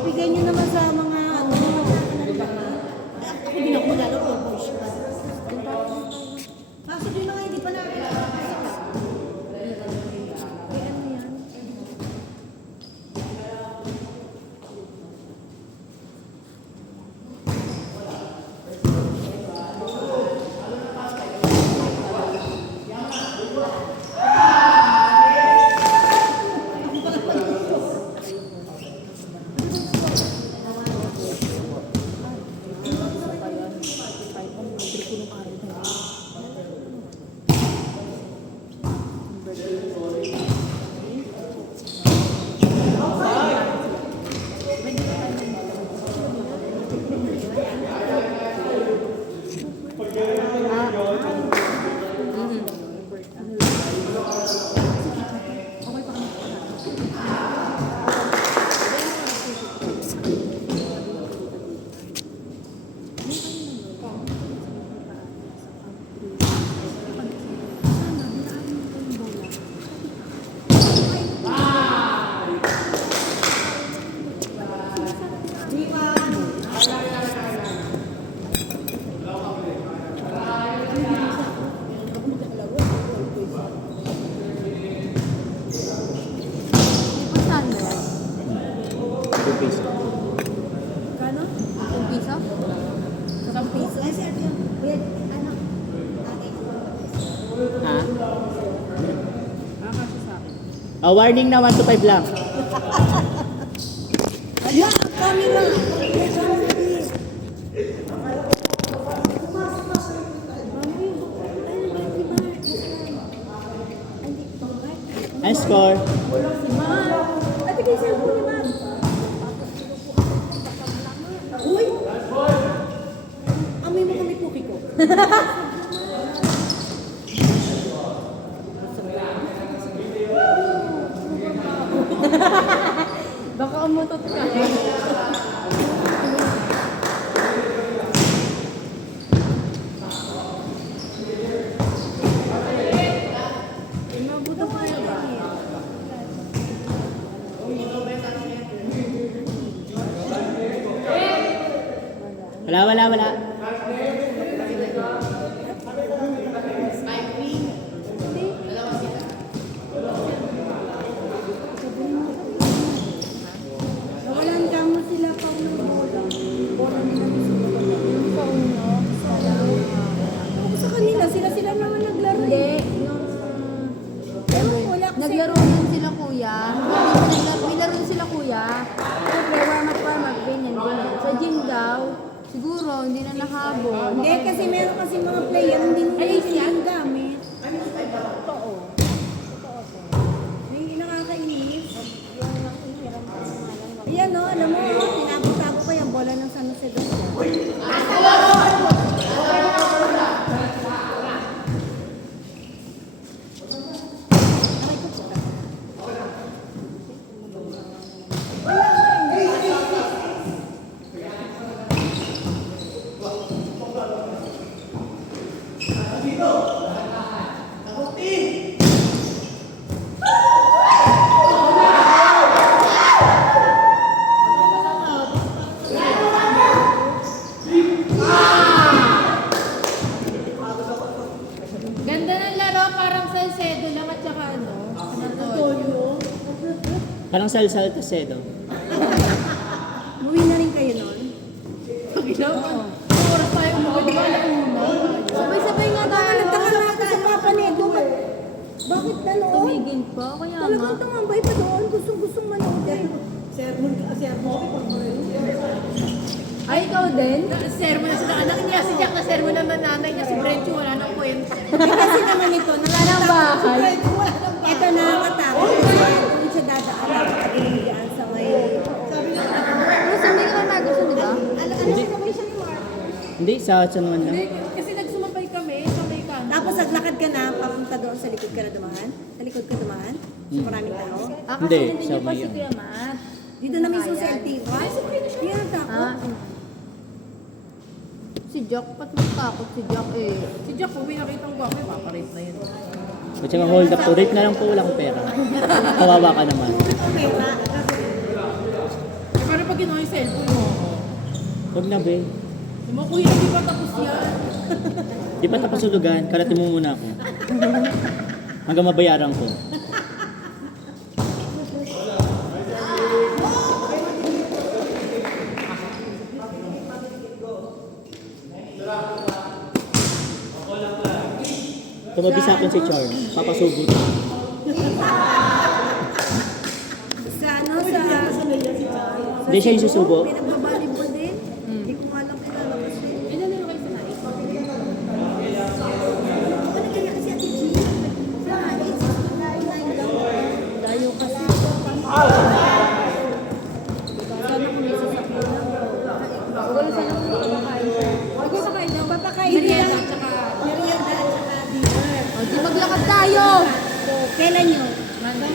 Bigyan nyo naman sa mga ako din ako maglalaro po siya. Kaso din na nga hindi pa namin warning na 1 to 5 lang. Ala, kami na. Ang score. Ate kayo sa'yo po naman. Uy! Amoy mo kami cookie ko. Baka umutot ka. Mabuto ka ba? Wala. Nawalan ka mo sila pa ng bola. Bola nila ni sila. Yung pauno. Sa kanila, sila naman naglaro. Hindi, Ewan ko, wala kasi. naglaro din sila kuya. May laro din sila kuya. Siyempre, warm up, ganyan. Sa gym daw, siguro, hindi na nahabol. Hindi, kasi meron kasi mga player, hindi nila yung gamit. Totoo. Hindi nakakainis. Ayan o, alam mo, tinapos-tapo pa yung bola ng San Jose dos. Ganda ng laro, parang Salcedo lang at saka ano. Parang sal-sal to sedo. Muwi na rin kayo nun. Oras tayo umuwi, di ba alam mo? Sabay-sabay nga tayo. Nagtaka na ako sa papa nito. Bakit na noon? Tumigil pa, kaya nga. Talagang tumambay pa doon. Gustong manood. Sermon. Ay, ikaw din? Sermon na sila anak niya, si Jack na sermon naman nanay niya, si Brencho wala nang kwenta. Kasi naman ito, Walang bahay. ito nakakatakot. Kung siya dadaan, nakakadinig dyan sa may... Pero sa hindi ka nagusto, di ba? Ano siya naman siya ni Mark? Hindi, sa naman lang. Hindi, kasi nagsumabay kami sa may kanto. Tapos naglakad ka na, papunta doon sa likod ka na dumaan? Sa likod ka dumaan? Sa maraming tao? Hindi, Hindi sa niyo pa may si ano. Kuya Matt. Dito na mismo sa LTO? Hindi na takot. Si Jack, ba't matakot si Jack eh? Si Jack, kung pinakita ko ako, paparate na yun. At saka hold up to, rate na lang po, wala akong pera. Kawawa ka naman. Pera. Eh, paano pag ginawa yung cellphone mo? Huwag na, be. Di mo, kuya, hindi pa tapos yan. Di pa tapos sulugan, karatin mo muna ako. Hanggang mabayaran ko. Tumabi sa akin si Charm, papasubo ko. Sa ano, sa... Hindi siya yung susubo. Pinagbabalibol din. Hindi ko alam kilala ko siya. Ilan na kayo sa nais? Ano kaya kasi Ate G? Sa nais, online daw. Layo kasi. Sana kung may sasakyan lang. Wala sana kung kumakain. Magkasakay daw. Papakain Merienda, lang. tsaka... Merienda at saka dinner. O, di maglakad tayo! So, kailan yun? Monday.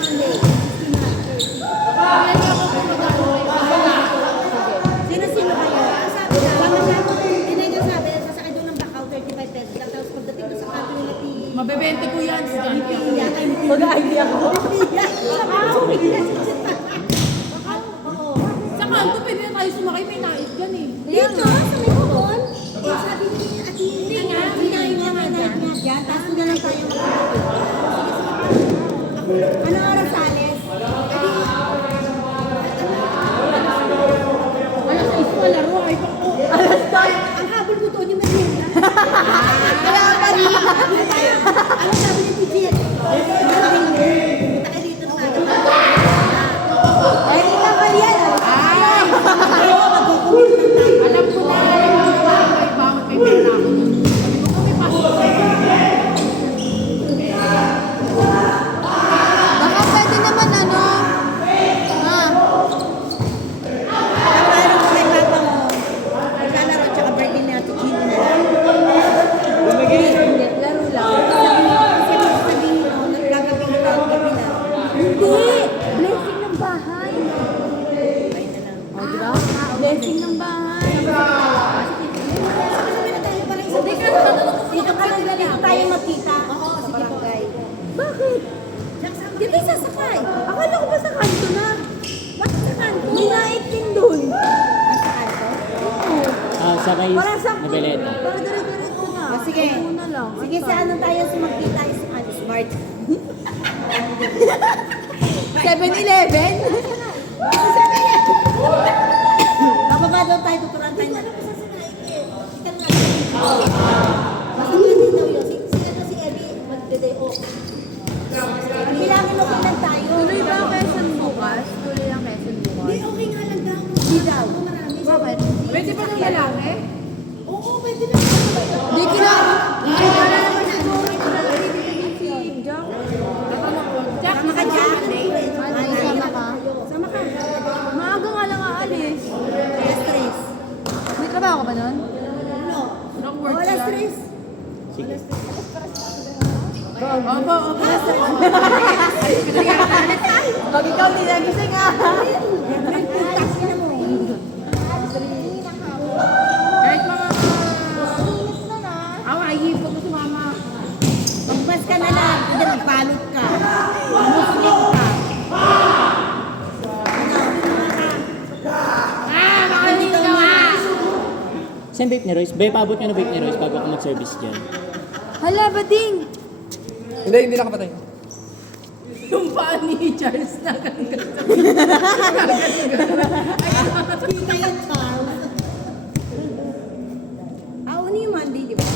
Sino-sino kayo? Ang sabi na, tinay niya sabi, sasakay doon ng Bacau, 35 pesos lang. Tapos pagdating doon sa kanto nila, Mabebente ko yan, si John Pierre. mag-idea ko. Sa kanto, pwede na tayo sumakay, may nais dyan eh. Dito, sa may bukon. Eh, sabi ni Ate Hindi nga, hinahin niya nga dyan. Tapos na lang tayo ano oras alis? Alas 6 pa laro, ay pa ko. Ang habol ko doon yung merienda. Kaya pa rin. Ano sabi ni Titi? Punta kayo dito ng aga. Ay, hindi ka pa yan. Ay! Magkukumit lang tayo. Alam ko na, may bawat may pera ako nun. Sabi ko, kung may pasok sa'yo. Baka pwede naman ano? Paano ko kay Papa mo? Maglalaro tsaka birthday ni Ate Gina na lang. Hindi, laro lang. Kasi sabihin mo, nagkagabi na lang, gabi na. Hindi! Blessing ng bahay. Ay na lang. O, di ba? Blessing ng bahay. Sabi na tayo parang isa. Dito ka lang dito tayo magkita. Oo, sa barangay. Bakit? Dito sasakay. Akala ko ba sa kanto na? Bakit sa kanto? May naitin dun. Sa kanto? Ah, sa may Parang sakto. Nobeleta. Parang dire-diretso na. O, sige. Ako na lang. Sige, sa ano tayo sumagkita is Smart. 7-Eleven? Bababa daw tayo, tuturuan tayo na. Basta nga dito yun. Si Abby, magde-day off. Bilangin mo kailan tayo. Tuloy ba ang Quezon bukas? Tuloy ang Quezon bukas? Hindi, okay nga lang daw. Hindi daw. Bakit? Pwede pa ng lalaki? Oo, pwede na. Hindi kilala naman siguro si Jack. Jack, Sama ka dyan. Ay, sama ka. Sama ka. Maaga nga lang aalis. Alas 3. May trabaho ka ba nun? No. Long O, words alas yan. 3. Sige. Opo, opo. Alas 3. Pag ikaw nilagising ah. Taxi na mo. Kahit mga... Awa, ihipot mo si mama. Magpas ka na lang. Hindi, magbalot ka. Muslim ka. Makalito ka nga! Saan vape ni Royce? Be, paabot nyo na vape ni Royce bago ako mag-service dyan. Hala, bading! Hindi nakapatay. Yung paa ni Charles na ganda. Kita yan, Charles. Ni Monday, di ba?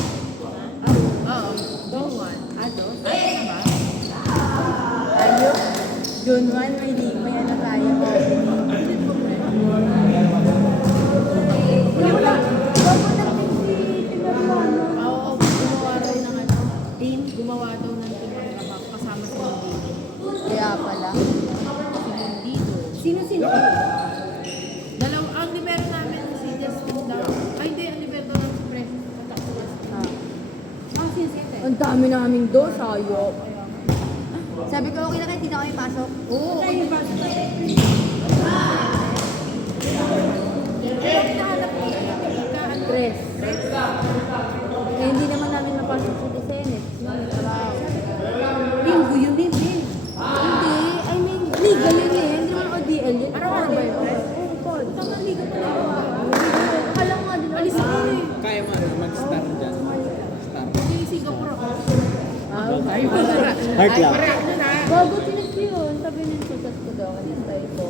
Oo, June 1. Ano? Ay, ano ba? Tayo? June 1, may ano tayo. Oo, gumawa daw ng ano. Team, gumawa daw ng team ang trabaho kasama si Hindi. Kaya pala. Si Hindi doon. Sino-sino? Ang libero namin si Justin daw. Ay, hindi, ang libero ng si Fred Ang dami naming sayop. Sabi ko, okay na kayo, hindi na kami pasok. Oo, okay yung basa. Tres. Eh, hindi naman namin mapasok sa Desenex. Linggo yun, Bibi. Hindi, I mean, legally rin. Hindi naman ODL yun. Araw-araw ba yun? Oo, pod. Tama, ligo talaga. Akala ko nga din. Alis ako eh. Kaya mo mag-start dyan. Start. Hindi Singapore ako. Heart lang. Bago tinig yun. Sabi nyung sugat ko daw. Kanista ito.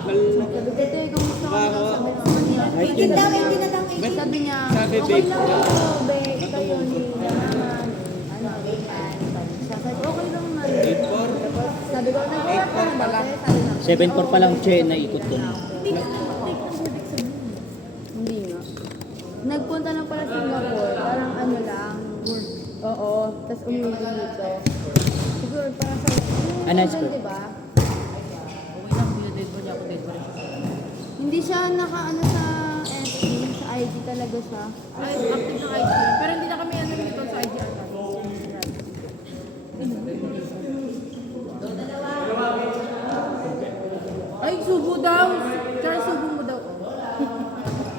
Sabi ko, te, kamusta ka na? Sabi ko, kanina. Hindi daw, hindi na daw. Sabi niya, Sabi, okay babe, lang ako, babe. Kayo ni naman. Ano, ganyan. Sabi ko, okay lang naman. Sabi ko, nag-work ka na ba? Sabi niya, 7-4 pa lang, Che, naikot ko na. hindi nga. Nagpunta na pala sa Singapore. Parang ano lang. Oo. Tapos umuwi din dito. Siguro, parang sa... Ah, nice po. Diba? Okay lang, dead ba niya ako, dead ba rin siya? Hindi siya naka-ano sa FB, sa IG talaga siya. Ay, active ng IG. Pero hindi na kami ano dito sa IG ata. Ay, subo daw. Tsaka subo mo daw.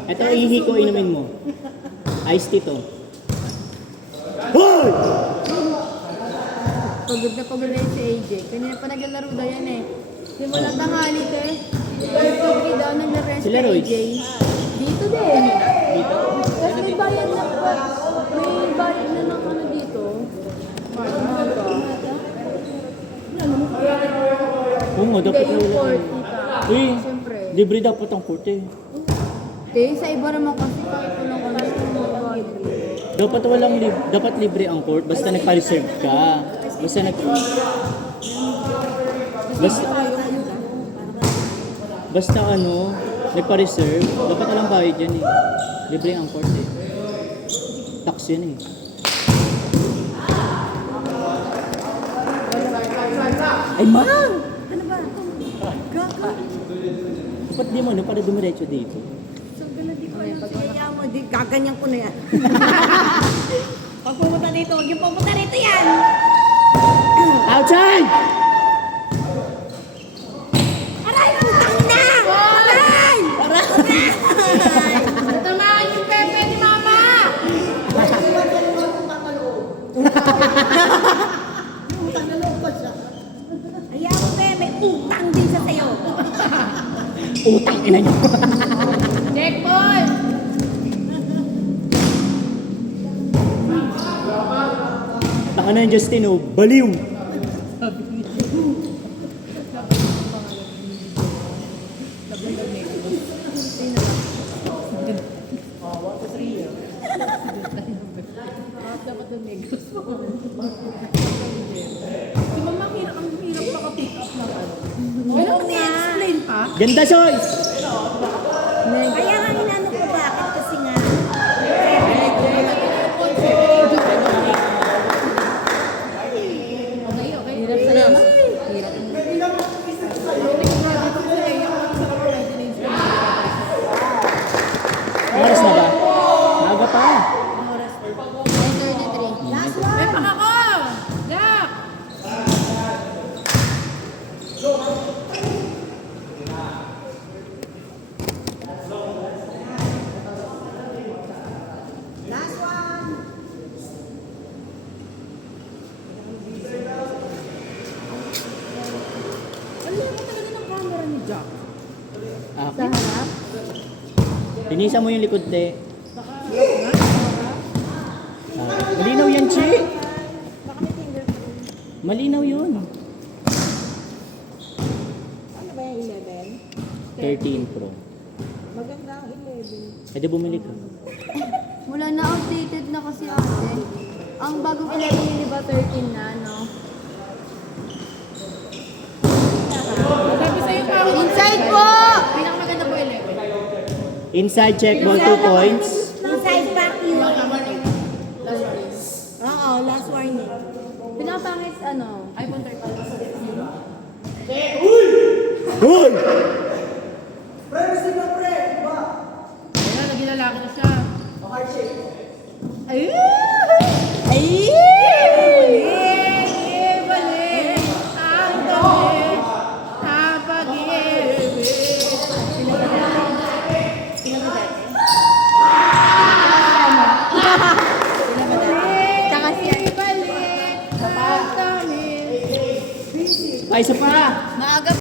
Ito, ihi ko, inumin mo. Iced tea to. Hoy! Pagod na yun si AJ. Kanina pa naglalaro daw yan eh. Simulang tanghali te. Pagod daw naglaro yan si Sila, Roy? AJ. Dito din. Dito? Tapos may bayad na ng ano dito. Umaga. Oo nga, dapat Hindi, yung wala. court, tita. Uy, Siyempre. libre dapat ang court eh. Te, sa iba naman kasi kahit walang ano yung Dapat walang dapat libre ang court basta nagpa-reserve ka. Basta ano, nagpa-reserve, dapat walang bayad yan eh. Libre ang court eh. Tax yan eh. Ay, man! Ano ba? Gaga. Dapat di mo, no, para dumiretso dito. Kaya mo, di, gaganyan ko na yan. Pag pumunta dito, huwag yung pumunta dito yan. Outside! Aray, putang na! Aray! Natamaan yung pepe ni mama! Utang na loob ko siya. Ayaw mo, be, may utang din sa sayo. Utang ina niyo. Checkpoint! Taka na yung Justin, oh. Baliw! Dapat yung negros mo. Si mama, ang hirap maka-pick up ng ano. Pero kung i-explain pa, Ganda, Soys! Kaya nga inano ko bakit kasi nga. okay. hirap sa labas. Hirap. Oras na ba? Maaga pa. 9:33. Last May one. pangako! Jack! Last one. Ang labo talaga ng camera ni Jack. Sa Akin. harap. Linisan mo yung likod, te. Malinaw yan, Che. Malinaw yun. Ano ba yung 11? 13 Pro. Maganda ang 11. Eh, di bumili ka. Wala na, outdated na kasi ate. Ang bagong 11 yun, di ba 13 na, no? Sabi sa'yo pa, Inside po! pinakamaganda po 11. Inside check ball, 2 points. Inside back yun. Oo, last warning. Pinapangit, ano? iPhone 13. Hoy! Ayan, naging lalaki na siya. Ay! Ay! Ibalik ang dami ng pag-ibig. Tsaka siya. Ibalik ang dami. Ay, isa pa!